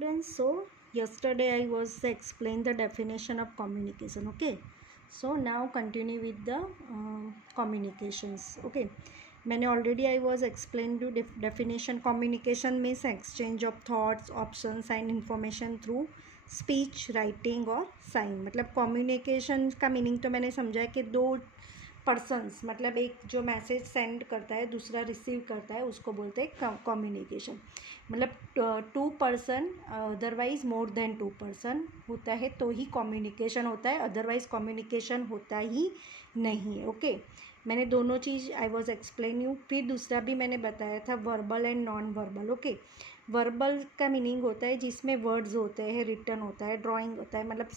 students, so yesterday I was explained the definition of communication. Okay, so now continue with the communications. Okay, मैंने already I was explained to definition. Communication means exchange of thoughts, options and information through speech, writing और sign. मतलब communication का meaning तो मैंने समझा कि दो persons, मतलब एक जो मैसेज सेंड करता है दूसरा रिसीव करता है, उसको बोलते हैं कम्युनिकेशन. मतलब two person otherwise more than two person होता है तो ही कम्युनिकेशन होता है, अदरवाइज कम्युनिकेशन होता ही नहीं है. ओके, मैंने दोनों चीज़ आई वॉज एक्सप्लेन यू. फिर दूसरा भी मैंने बताया था verbal and non verbal. Okay, verbal का मीनिंग होता है जिसमें वर्ड्स होते हैं, रिटन होता है, ड्राइंग होता है, मतलब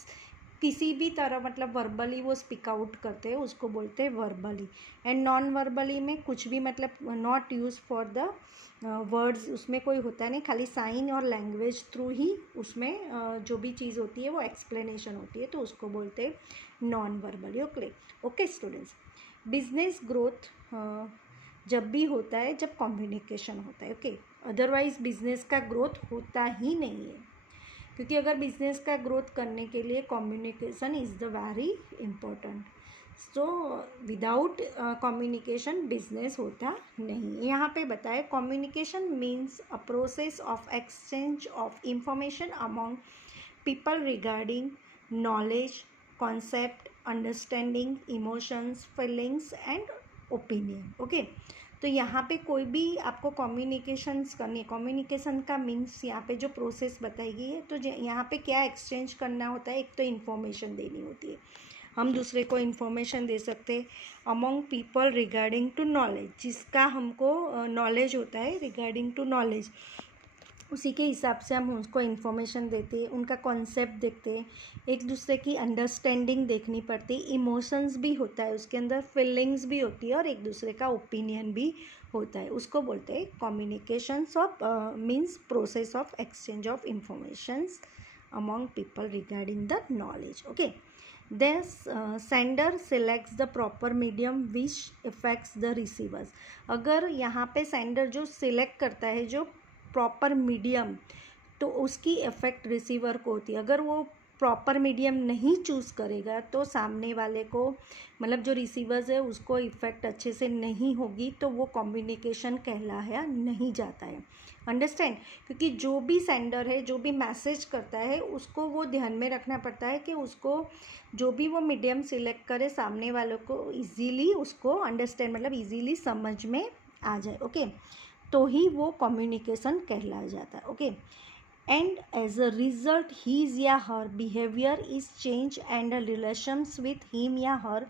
किसी भी तरह मतलब वर्बली वो स्पीक आउट करते हैं, उसको बोलते हैं वर्बली. एंड नॉन वर्बली में कुछ भी मतलब not use for the words, उसमें कोई होता नहीं, खाली साइन और लैंग्वेज थ्रू ही उसमें जो भी चीज़ होती है वो एक्सप्लेनेशन होती है, तो उसको बोलते हैं non verbally. Okay students, business growth जब भी होता है जब कम्युनिकेशन होता है. ओके, अदरवाइज बिजनेस का ग्रोथ होता ही नहीं है, क्योंकि अगर बिजनेस का ग्रोथ करने के लिए communication is the very important. So without communication business होता नहीं. यहाँ पे बताए communication means a process of exchange of information among people regarding knowledge, concept, understanding, emotions, feelings and opinion. Okay, तो यहाँ पे कोई भी आपको कम्युनिकेशंस करनी है, कम्युनिकेशन का मीन्स यहाँ पे जो प्रोसेस बताई गई है, तो यहाँ पे क्या एक्सचेंज करना होता है. एक तो इन्फॉर्मेशन देनी होती है, हम दूसरे को इन्फॉर्मेशन दे सकते हैं among people regarding to knowledge, जिसका हमको नॉलेज होता है रिगार्डिंग टू नॉलेज, उसी के हिसाब से हम उसको इन्फॉर्मेशन देते हैं, उनका कॉन्सेप्ट देखते हैं, एक दूसरे की अंडरस्टैंडिंग देखनी पड़ती है, इमोशंस भी होता है उसके अंदर, फीलिंग्स भी होती है और एक दूसरे का ओपिनियन भी होता है. उसको बोलते हैं communications of means process of exchange of informations among people regarding the knowledge. Okay, Thus, sender selects the proper medium which affects the receivers. अगर यहाँ पे सेंडर जो सिलेक्ट करता है जो प्रॉपर मीडियम, तो उसकी इफ़ेक्ट रिसीवर को होती है. अगर वो प्रॉपर मीडियम नहीं चूज़ करेगा तो सामने वाले को, मतलब जो रिसीवर्स है उसको इफ़ेक्ट अच्छे से नहीं होगी, तो वो कम्युनिकेशन कहलाया नहीं जाता है. अंडरस्टैंड, क्योंकि जो भी सेंडर है, जो भी मैसेज करता है, उसको वो ध्यान में रखना पड़ता है कि उसको जो भी वो मीडियम सिलेक्ट करे सामने वालों को इजीली उसको अंडरस्टैंड, मतलब इजीली समझ में आ जाए. ओके, तो ही वो कम्युनिकेशन कहलाया जाता है. Okay, and as a result his या her behavior is changed and a relations with him या her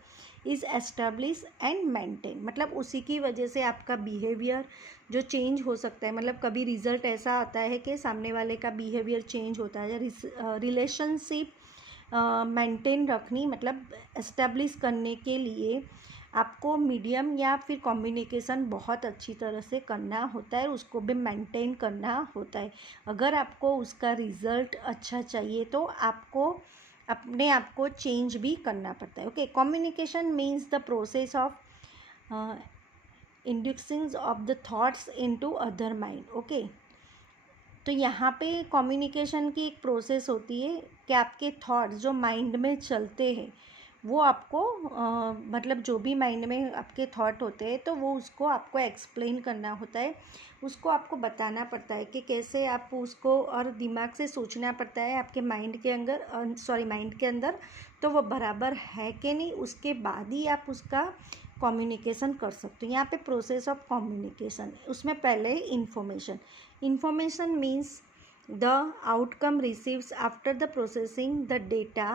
is established and maintained. मतलब उसी की वजह से आपका बिहेवियर जो चेंज हो सकता है, मतलब कभी रिजल्ट ऐसा आता है कि सामने वाले का बिहेवियर चेंज होता है, रिलेशनशिप मेंटेन रखनी, मतलब एस्टेब्लिश करने के लिए आपको मीडियम या फिर कम्युनिकेशन बहुत अच्छी तरह से करना होता है, उसको भी मेंटेन करना होता है. अगर आपको उसका रिज़ल्ट अच्छा चाहिए तो आपको अपने आप को चेंज भी करना पड़ता है. Okay, communication means the process of inductions of the thoughts into other mind. Okay, तो यहाँ पे कम्युनिकेशन की एक प्रोसेस होती है कि आपके थॉट्स जो माइंड में चलते हैं वो आपको मतलब जो भी माइंड में आपके थॉट होते हैं तो वो उसको आपको एक्सप्लेन करना होता है, उसको आपको बताना पड़ता है कि कैसे आप उसको, और दिमाग से सोचना पड़ता है आपके माइंड के अंदर तो वो बराबर है कि नहीं, उसके बाद ही आप उसका कम्युनिकेशन कर सकते हो. यहाँ पे प्रोसेस ऑफ कम्युनिकेशन, उसमें पहले information means the outcome receives after the processing the data.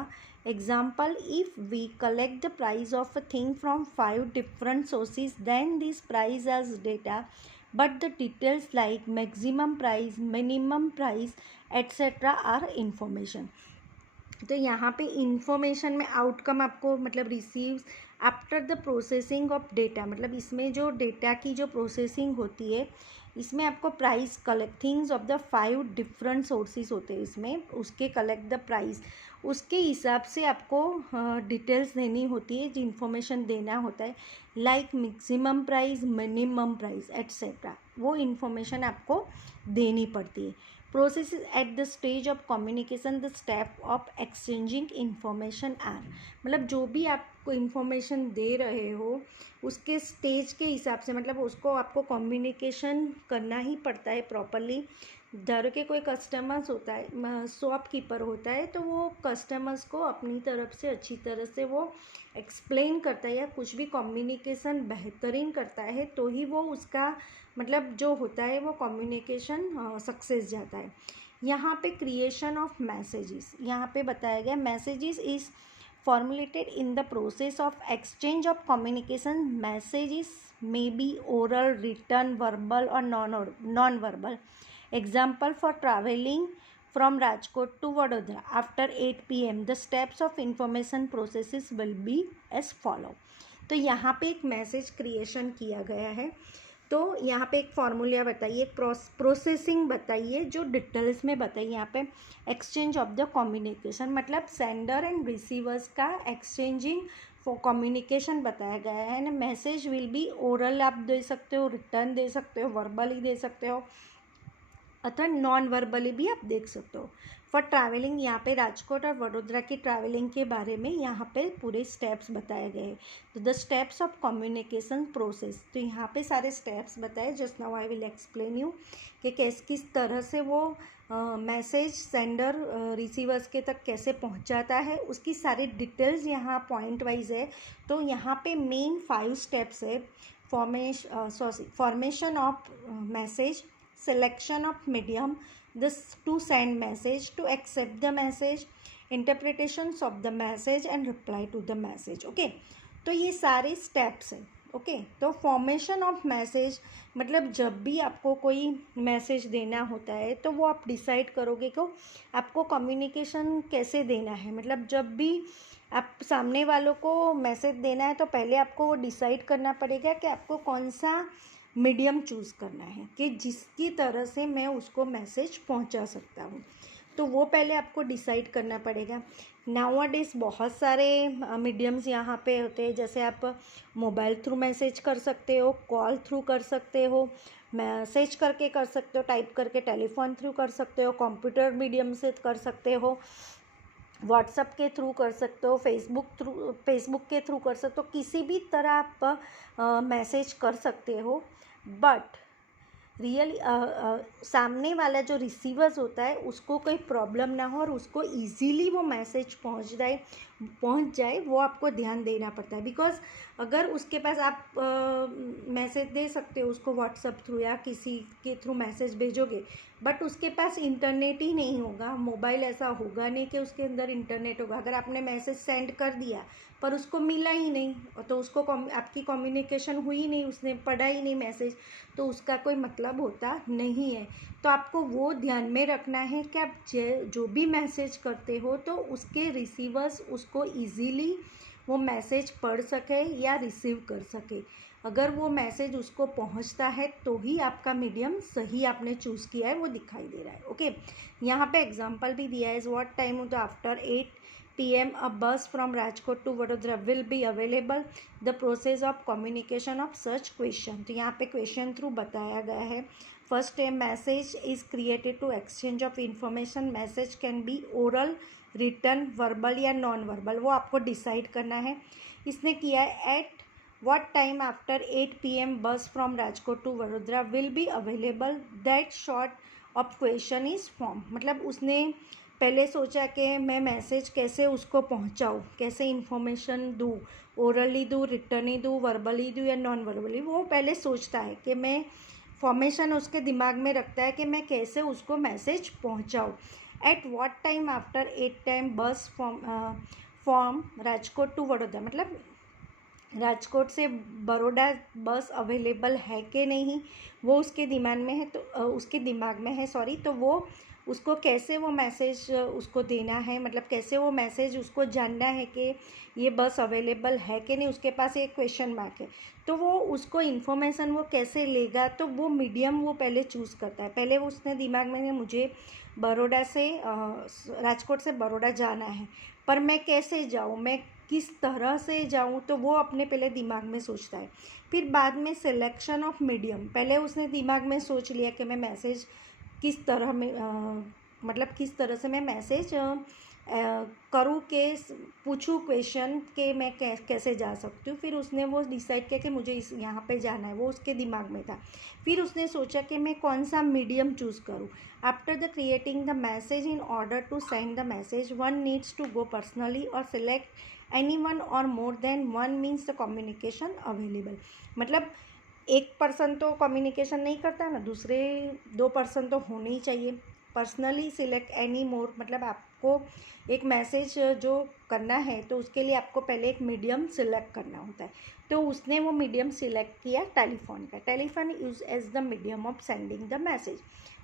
Example, if we collect the price of a thing from 5 different sources, then this price as data, but the details like maximum price, minimum price, etc. are information. तो यहाँ पे information में outcome आपको मतलब receives after the processing of data, मतलब इसमें जो data की जो प्रोसेसिंग होती है इसमें आपको price collect things of the 5 different sources होते हैं, इसमें उसके कलेक्ट द प्राइस, उसके हिसाब से आपको डिटेल्स देनी होती है, जो इन्फॉर्मेशन देना होता है, like maximum price, minimum price etcetera, वो इन्फॉर्मेशन आपको देनी पड़ती है. Processes at the stage of communication the step of exchanging information are, मतलब जो भी आपको इंफॉर्मेशन दे रहे हो उसके स्टेज के हिसाब से, मतलब उसको आपको कम्युनिकेशन करना ही पड़ता है प्रॉपरली। धरो के कोई कस्टमर्स होता है, शॉपकीपर होता है, तो वो कस्टमर्स को अपनी तरफ से अच्छी तरह से वो एक्सप्लेन करता है या कुछ भी कम्युनिकेशन बेहतरीन करता है, तो ही वो उसका मतलब जो होता है वो कम्युनिकेशन सक्सेस जाता है। यहाँ पे क्रिएशन ऑफ मैसेजेस यहाँ पे बताया गया, messages is formulated in the process of exchange of communication. Messages may be oral, written, verbal or non-verbal. Example, for traveling from Rajkot to Vadodara after 8 p.m. the steps of information processes will be as follow. तो यहाँ पे एक message creation किया गया है, तो यहाँ पे एक फॉर्मूला बताइए, प्रोसेसिंग बताइए, जो डिटेल्स में बताइए। यहाँ पे एक्सचेंज ऑफ द कम्युनिकेशन मतलब सेंडर एंड रिसीवर्स का एक्सचेंजिंग फॉर कम्युनिकेशन बताया गया है ना। मैसेज विल बी ओरल आप दे सकते हो, रिटर्न दे सकते हो, वर्बली दे सकते हो, अथवा नॉन वर्बली भी आप देख सकते हो। फॉर ट्रैवलिंग यहाँ पे राजकोट और वडोदरा की ट्रैवलिंग के बारे में यहाँ पे पूरे स्टेप्स बताए गए। तो the steps of communication process, तो यहाँ पे सारे स्टेप्स बताए। Just now I will explain you कि किस तरह से वो मैसेज सेंडर रिसीवर्स के तक कैसे पहुँचाता है, उसकी सारी डिटेल्स यहाँ पॉइंट वाइज है। तो यहाँ पे मेन 5 स्टेप्स है। Formation of message, selection of medium this to send message, to accept the message, interpretations of the message and reply to the message। Okay तो ये सारे स्टेप्स हैं। ओके तो फॉर्मेशन ऑफ मैसेज मतलब जब भी आपको कोई मैसेज देना होता है तो वो आप डिसाइड करोगे कि आपको कम्युनिकेशन कैसे देना है। मतलब जब भी आप सामने वालों को मैसेज देना है तो पहले आपको वो डिसाइड करना पड़ेगा कि आपको कौन सा मीडियम चूज़ करना है कि जिसकी तरह से मैं उसको मैसेज पहुंचा सकता हूं, तो वो पहले आपको डिसाइड करना पड़ेगा। नाउअडेज बहुत सारे मीडियम्स यहाँ पे होते हैं, जैसे आप मोबाइल थ्रू मैसेज कर सकते हो, कॉल थ्रू कर सकते हो, मैसेज करके कर सकते हो, टाइप करके टेलीफोन थ्रू कर सकते हो, कंप्यूटर मीडियम से कर सकते हो, व्हाट्सएप के थ्रू कर सकते हो, फेसबुक के थ्रू कर सकते हो, किसी भी तरह आप मैसेज कर सकते हो। बट रियल सामने वाला जो रिसीवर्स होता है उसको कोई प्रॉब्लम ना हो और उसको इजीली वो मैसेज पहुंच जाए वो आपको ध्यान देना पड़ता है। बिकॉज अगर उसके पास आप मैसेज दे सकते हो उसको व्हाट्सएप थ्रू या किसी के थ्रू मैसेज भेजोगे, बट उसके पास इंटरनेट ही नहीं होगा, मोबाइल ऐसा होगा नहीं कि उसके अंदर इंटरनेट होगा। अगर आपने मैसेज सेंड कर दिया पर उसको मिला ही नहीं तो उसको आपकी कम्युनिकेशन हुई नहीं, उसने पढ़ा ही नहीं मैसेज, तो उसका कोई मतलब होता नहीं है। तो आपको वो ध्यान में रखना है कि आप जो भी मैसेज करते हो तो उसके रिसीवर्स उसको इजीली वो मैसेज पढ़ सके या रिसीव कर सके। अगर वो मैसेज उसको पहुंचता है तो ही आपका मीडियम सही आपने चूज़ किया है वो दिखाई दे रहा है। ओके यहाँ पे एग्जांपल भी दिया है, व्हाट टाइम हो तो after 8 PM a bus from Rajkot to Vadodara will be available, the process of communication of such question। तो यहाँ पे क्वेश्चन थ्रू बताया गया है। फर्स्ट है message is created to exchange of information, message can be oral, written, verbal या non verbal, वो आपको डिसाइड करना है। इसने किया है at what time after 8 PM bus from Rajkot to Vadodara will be available, that sort of question is form. मतलब उसने पहले सोचा कि मैं मैसेज कैसे उसको पहुंचाऊँ, कैसे इन्फॉर्मेशन दूँ, ओरली दूँ, रिटर्नी दूँ, वर्बली दूँ या नॉन वर्बली, वो पहले सोचता है कि मैं फॉर्मेशन उसके दिमाग में रखता है कि मैं कैसे उसको मैसेज पहुंचाऊँ। At what time after 8 time bus from Rajkot to Vadodara, मतलब राजकोट से बड़ौदा बस अवेलेबल है कि नहीं वो उसके दिमाग में है, तो वो उसको कैसे वो मैसेज उसको देना है, मतलब कैसे वो मैसेज उसको जानना है कि ये बस अवेलेबल है कि नहीं, उसके पास एक क्वेश्चन मार्क है। तो वो उसको इन्फॉर्मेशन वो कैसे लेगा, तो वो मीडियम वो पहले चूज़ करता है। पहले वो उसने दिमाग में है मुझे बड़ौदा से राजकोट से बड़ौदा जाना है, पर मैं कैसे जाऊँ, मैं किस तरह से जाऊँ, तो वो अपने पहले दिमाग में सोचता है। फिर बाद में सिलेक्शन ऑफ मीडियम, पहले उसने दिमाग में सोच लिया कि मैं मैसेज किस तरह में मतलब किस तरह से मैं मैसेज करूँ के पूछूँ क्वेश्चन के मैं कैसे जा सकती हूँ। फिर उसने वो डिसाइड किया कि मुझे इस यहाँ पे जाना है, वो उसके दिमाग में था। फिर उसने सोचा कि मैं कौन सा मीडियम चूज़ करूँ। After the creating the message, in order to send the message one needs to go personally और select any one or more than one means the communication available. मतलब एक पर्सन तो कम्युनिकेशन नहीं करता ना, दूसरे 2 person तो होने ही चाहिए। पर्सनली सिलेक्ट एनी मोर मतलब आपको एक मैसेज जो करना है तो उसके लिए आपको पहले एक मीडियम सिलेक्ट करना होता है। तो उसने वो मीडियम सिलेक्ट किया टेलीफोन का। Telephone use as the medium of sending the message.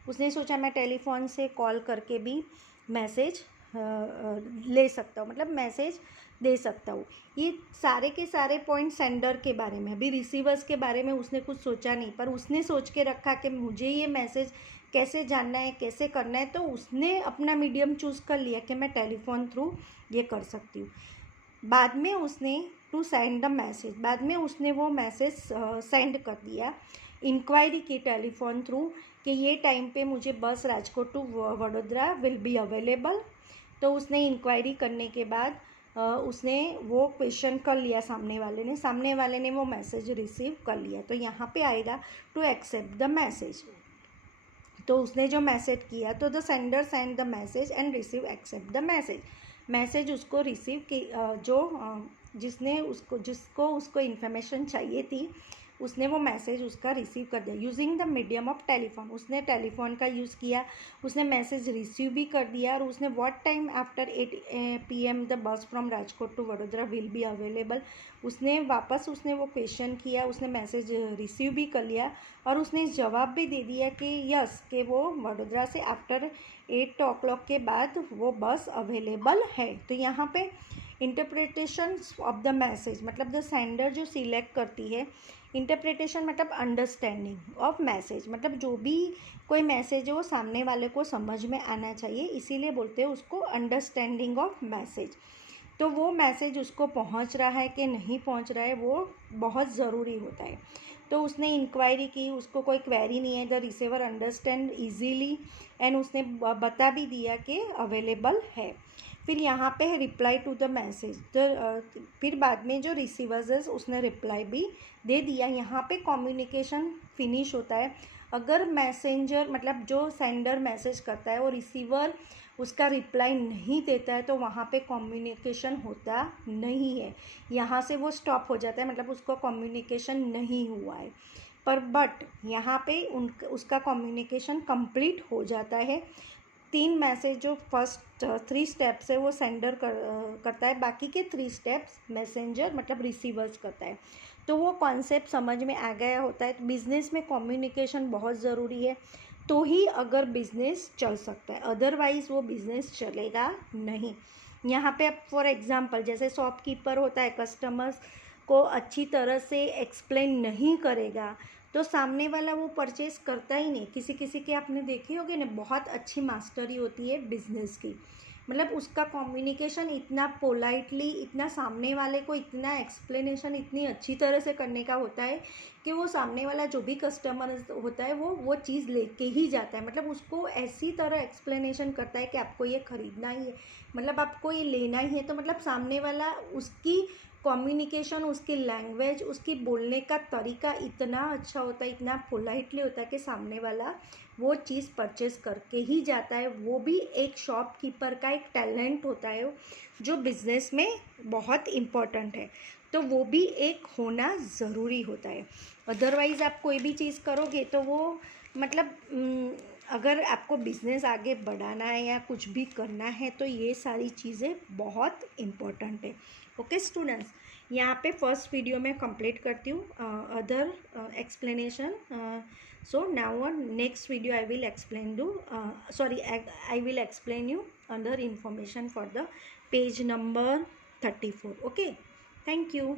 उसने सोचा मैं टेलीफोन से कॉल करके भी मैसेज ले सकता हूँ, मतलब मैसेज दे सकता हूँ। ये सारे के सारे पॉइंट सेंडर के बारे में, अभी रिसीवर्स के बारे में उसने कुछ सोचा नहीं, पर उसने सोच के रखा कि मुझे ये मैसेज कैसे जानना है, कैसे करना है, तो उसने अपना मीडियम चूज़ कर लिया कि मैं टेलीफोन थ्रू ये कर सकती हूँ। बाद में उसने टू सेंड द मैसेज, बाद में उसने वो मैसेज सेंड कर दिया। इंक्वायरी की टेलीफोन थ्रू कि ये टाइम पे मुझे bus Rajkot to Vadodara will be available. तो उसने इंक्वायरी करने के बाद उसने वो क्वेश्चन कर लिया सामने वाले ने वो मैसेज रिसीव कर लिया। तो यहाँ पे आएगा टू एक्सेप्ट द मैसेज। तो उसने जो मैसेज किया तो the sender send the message and receive accept the message. Message उसको रिसीव की जो जिसको उसको इन्फॉर्मेशन चाहिए थी उसने वो मैसेज उसका रिसीव कर दिया। Using the medium of telephone, उसने टेलीफोन का यूज़ किया, उसने मैसेज रिसीव भी कर दिया। और उसने what time after 8 PM the bus from Rajkot to Vadodara will be available. उसने वापस उसने वो क्वेश्चन किया, उसने मैसेज रिसीव भी कर लिया और उसने जवाब भी दे दिया कि यस कि वो वडोदरा से आफ्टर 8 o'clock के बाद वो बस अवेलेबल है। तो यहाँ पे इंटरप्रिटेशन ऑफ द मैसेज मतलब द सेंडर जो सिलेक्ट करती है, इंटरप्रिटेशन मतलब अंडरस्टैंडिंग ऑफ मैसेज, मतलब जो भी कोई मैसेज है वो सामने वाले को समझ में आना चाहिए, इसीलिए बोलते हैं उसको अंडरस्टैंडिंग ऑफ मैसेज। तो वो मैसेज उसको पहुंच रहा है कि नहीं पहुंच रहा है वो बहुत ज़रूरी होता है। तो उसने इंक्वायरी की, उसको कोई क्वेरी नहीं है, the receiver understand easily and उसने बता भी दिया कि अवेलेबल है। फिर यहाँ पे है रिप्लाई टू द मैसेज। तो फिर बाद में जो रिसीवर्स है उसने रिप्लाई भी दे दिया। यहाँ पे कम्युनिकेशन फिनिश होता है। अगर मैसेंजर मतलब जो सेंडर मैसेज करता है और रिसीवर उसका रिप्लाई नहीं देता है तो वहाँ पे कम्युनिकेशन होता नहीं है, यहाँ से वो स्टॉप हो जाता है, मतलब उसको कम्युनिकेशन नहीं हुआ है। पर बट यहाँ पे उसका कम्युनिकेशन कंप्लीट हो जाता है। 3 मैसेज जो फर्स्ट 3 स्टेप्स है वो सेंडर करता है, बाकी के 3 स्टेप्स मैसेंजर मतलब रिसीवर्स करता है। तो वो कॉन्सेप्ट समझ में आ गया होता है। तो बिज़नेस में कम्युनिकेशन बहुत ज़रूरी है, तो ही अगर बिज़नेस चल सकता है, अदरवाइज़ वो बिज़नेस चलेगा नहीं। यहाँ पे अब फॉर एग्ज़ाम्पल जैसे शॉपकीपर होता है, कस्टमर्स को अच्छी तरह से एक्सप्लेन नहीं करेगा तो सामने वाला वो परचेज़ करता ही नहीं। किसी किसी के आपने देखे होंगे ना, बहुत अच्छी मास्टरी होती है बिज़नेस की, मतलब उसका कम्युनिकेशन इतना पोलाइटली, इतना सामने वाले को इतना एक्सप्लेनेशन इतनी अच्छी तरह से करने का होता है कि वो सामने वाला जो भी कस्टमर होता है वो चीज़ लेके ही जाता है। मतलब उसको ऐसी तरह एक्सप्लेनेशन करता है कि आपको ये ख़रीदना ही है, मतलब आपको ये लेना ही है। तो मतलब सामने वाला उसकी कम्युनिकेशन, उसकी लैंग्वेज, उसकी बोलने का तरीका इतना अच्छा होता है, इतना पोलाइटली होता है कि सामने वाला वो चीज़ परचेज़ करके ही जाता है। वो भी एक शॉपकीपर का एक टैलेंट होता है जो बिज़नेस में बहुत इम्पॉर्टेंट है, तो वो भी एक होना ज़रूरी होता है। अदरवाइज़ आप कोई भी चीज़ करोगे तो वो मतलब अगर आपको बिज़नेस आगे बढ़ाना है या कुछ भी करना है तो ये सारी चीज़ें बहुत इम्पॉर्टेंट है। ओके स्टूडेंट्स, यहाँ पे फर्स्ट वीडियो में कंप्लीट करती हूँ other explanation. So now on next video I will explain I will explain you other information for the page number 34. Okay, thank you.